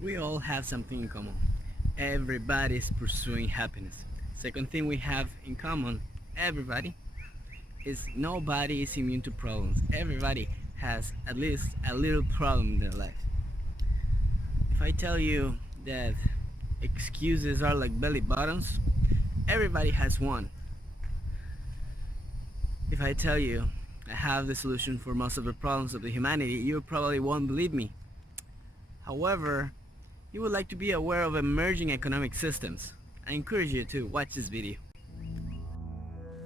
We all have something in common. Everybody's pursuing happiness. Second thing we have in common, everybody, is nobody is immune to problems. Everybody has at least a little problem in their life. If I tell you that excuses are like belly buttons, everybody has one. If I tell you I have the solution for most of the problems of the humanity, you probably won't believe me. However, you would like to be aware of emerging economic systems. I encourage you to watch this video.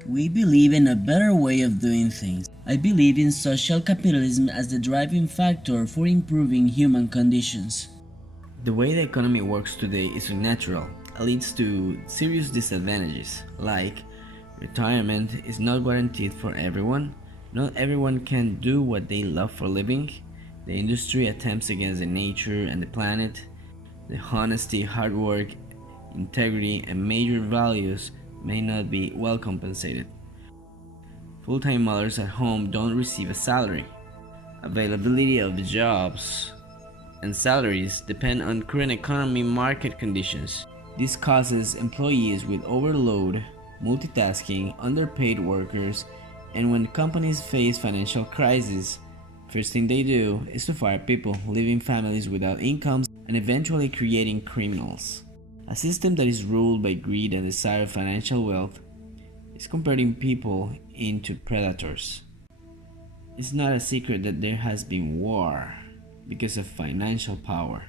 We believe in a better way of doing things. I believe in social capitalism as the driving factor for improving human conditions. The way the economy works today is unnatural. It leads to serious disadvantages, like retirement is not guaranteed for everyone. Not everyone can do what they love for a living. The industry attempts against the nature and the planet. The honesty, hard work, integrity, and major values may not be well compensated. Full-time mothers at home don't receive a salary. Availability of jobs and salaries depend on current economy market conditions. This causes employees with overload, multitasking, underpaid workers, and when companies face financial crises, first thing they do is to fire people, leaving families without incomes and eventually creating criminals. A system that is ruled by greed and desire of financial wealth is converting people into predators. It's not a secret that there has been war because of financial power.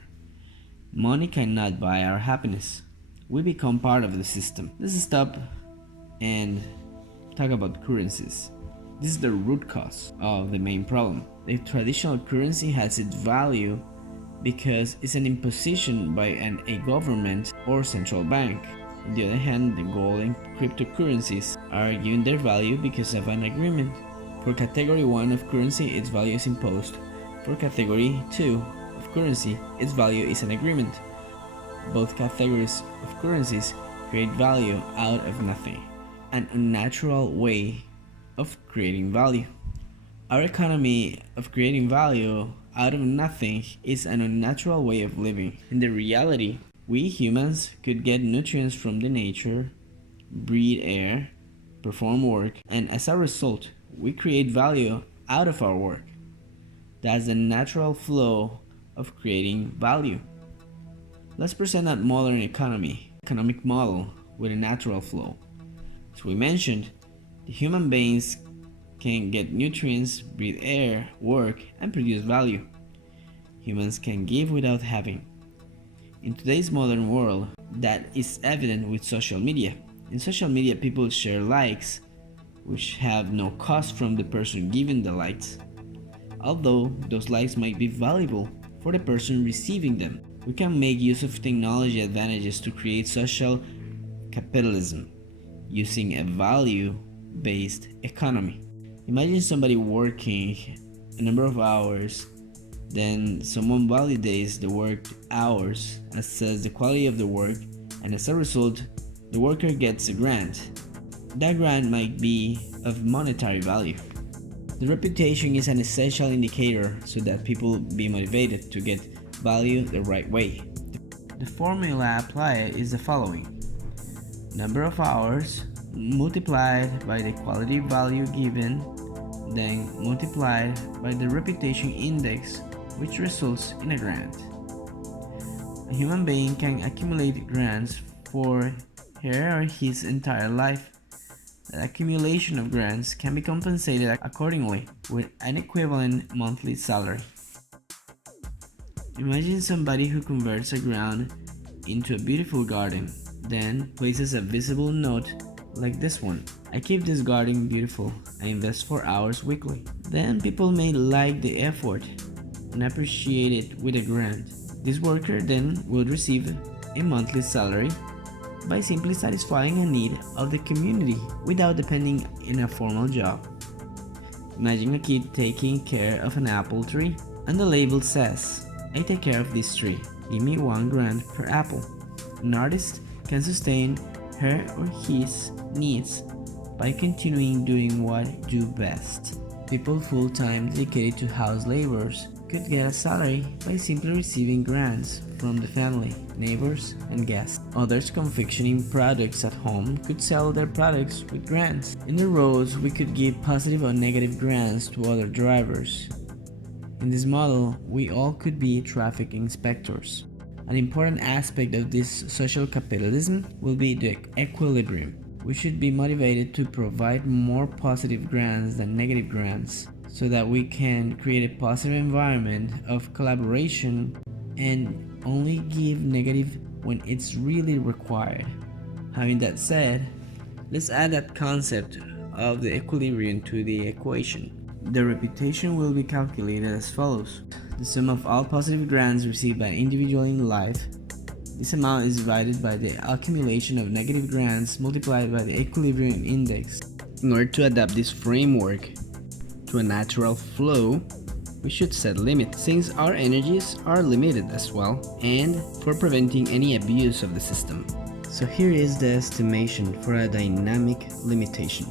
Money cannot buy our happiness. We become part of the system. Let's stop and talk about currencies. This is the root cause of the main problem. The traditional currency has its value because it's an imposition by a government or central bank. On the other hand, the gold and cryptocurrencies are given their value because of an agreement. For category 1 of currency, its value is imposed. For category 2 of currency, its value is an agreement. Both categories of currencies create value out of nothing, an unnatural way of creating value. Our economy of creating value out of nothing is an unnatural way of living. In the reality, we humans could get nutrients from the nature, breathe air, perform work, and as a result, we create value out of our work. That's the natural flow of creating value. Let's present a modern economic model with a natural flow. As we mentioned, the human beings can get nutrients, breathe air, work, and produce value. Humans can give without having. In today's modern world, that is evident with social media. In social media, people share likes, which have no cost from the person giving the likes. Although those likes might be valuable for the person receiving them, we can make use of technology advantages to create social capitalism using a value-based economy. Imagine somebody working a number of hours, then someone validates the work hours, assesses the quality of the work, and as a result, the worker gets a grant. That grant might be of monetary value. The reputation is an essential indicator so that people be motivated to get value the right way. The formula applied is the following: number of hours multiplied by the quality value given, then multiplied by the reputation index, which results in a grant. A human being can accumulate grants for her or his entire life. The accumulation of grants can be compensated accordingly with an equivalent monthly salary. Imagine somebody who converts a ground into a beautiful garden, then places a visible note like this one: I keep this garden beautiful, I invest 4 hours weekly. Then people may like the effort and appreciate it with a grant. This worker then will receive a monthly salary by simply satisfying a need of the community without depending on a formal job. Imagine a kid taking care of an apple tree, and the label says, I take care of this tree, give me 1 grant per apple. An artist can sustain her or his needs by continuing doing what do best. People full-time dedicated to house laborers could get a salary by simply receiving grants from the family, neighbors, and guests. Others confectioning products at home could sell their products with grants. In the roads, we could give positive or negative grants to other drivers. In this model, we all could be traffic inspectors. An important aspect of this social capitalism will be the equilibrium. We should be motivated to provide more positive grants than negative grants, so that we can create a positive environment of collaboration and only give negative when it's really required. Having that said, let's add that concept of the equilibrium to the equation. The reputation will be calculated as follows. The sum of all positive grants received by an individual in life. This amount is divided by the accumulation of negative grants multiplied by the equilibrium index. In order to adapt this framework to a natural flow, we should set limits, since our energies are limited as well, and for preventing any abuse of the system. So here is the estimation for a dynamic limitation.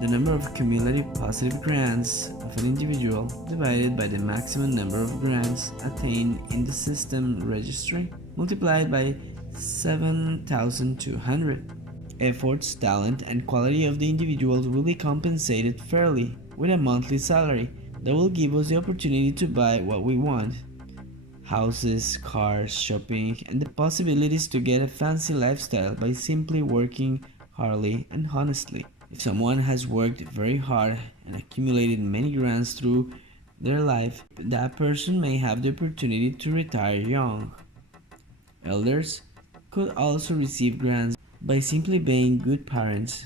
The number of cumulative positive grants of an individual divided by the maximum number of grants attained in the system registry multiplied by 7,200. Efforts, talent, and quality of the individuals will be compensated fairly with a monthly salary that will give us the opportunity to buy what we want. Houses, cars, shopping, and the possibilities to get a fancy lifestyle by simply working hardly and honestly. If someone has worked very hard and accumulated many grants through their life, that person may have the opportunity to retire young. Elders could also receive grants by simply being good parents,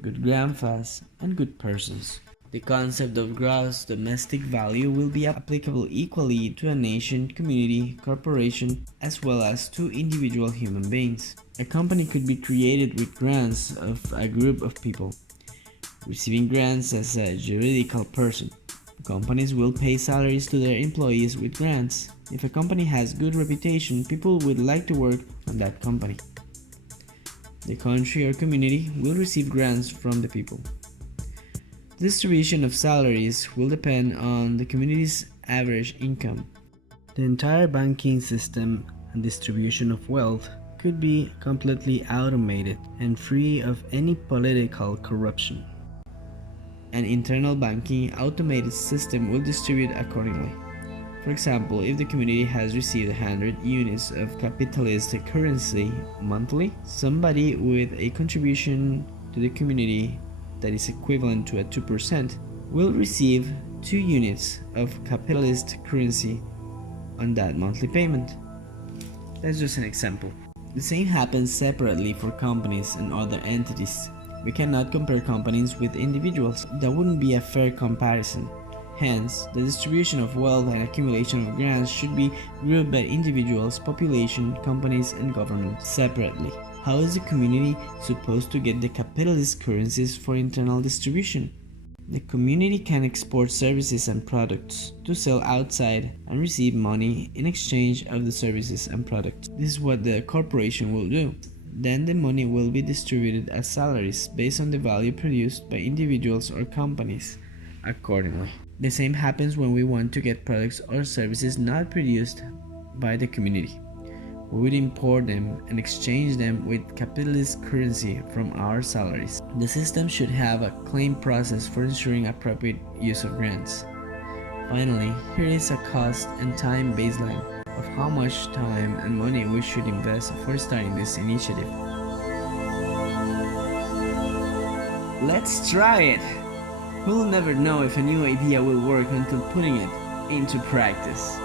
good grandpas, and good persons. The concept of gross domestic value will be applicable equally to a nation, community, corporation, as well as to individual human beings. A company could be created with grants of a group of people, receiving grants as a juridical person. Companies will pay salaries to their employees with grants. If a company has good reputation, people would like to work on that company. The country or community will receive grants from the people. The distribution of salaries will depend on the community's average income. The entire banking system and distribution of wealth could be completely automated and free of any political corruption. An internal banking automated system will distribute accordingly. For example, if the community has received 100 units of capitalist currency monthly, somebody with a contribution to the community that is equivalent to a 2% will receive 2 units of capitalist currency on that monthly payment. That's just an example. The same happens separately for companies and other entities. We cannot compare companies with individuals. That wouldn't be a fair comparison. Hence, the distribution of wealth and accumulation of grants should be grouped by individuals, population, companies, and governments separately. How is the community supposed to get the capitalist currencies for internal distribution? The community can export services and products to sell outside and receive money in exchange of the services and products. This is what the corporation will do. Then the money will be distributed as salaries based on the value produced by individuals or companies accordingly. The same happens when we want to get products or services not produced by the community. We would import them and exchange them with capitalist currency from our salaries. The system should have a claim process for ensuring appropriate use of grants. Finally, here is a cost and time baseline of how much time and money we should invest for starting this initiative. Let's try it! We'll never know if a new idea will work until putting it into practice.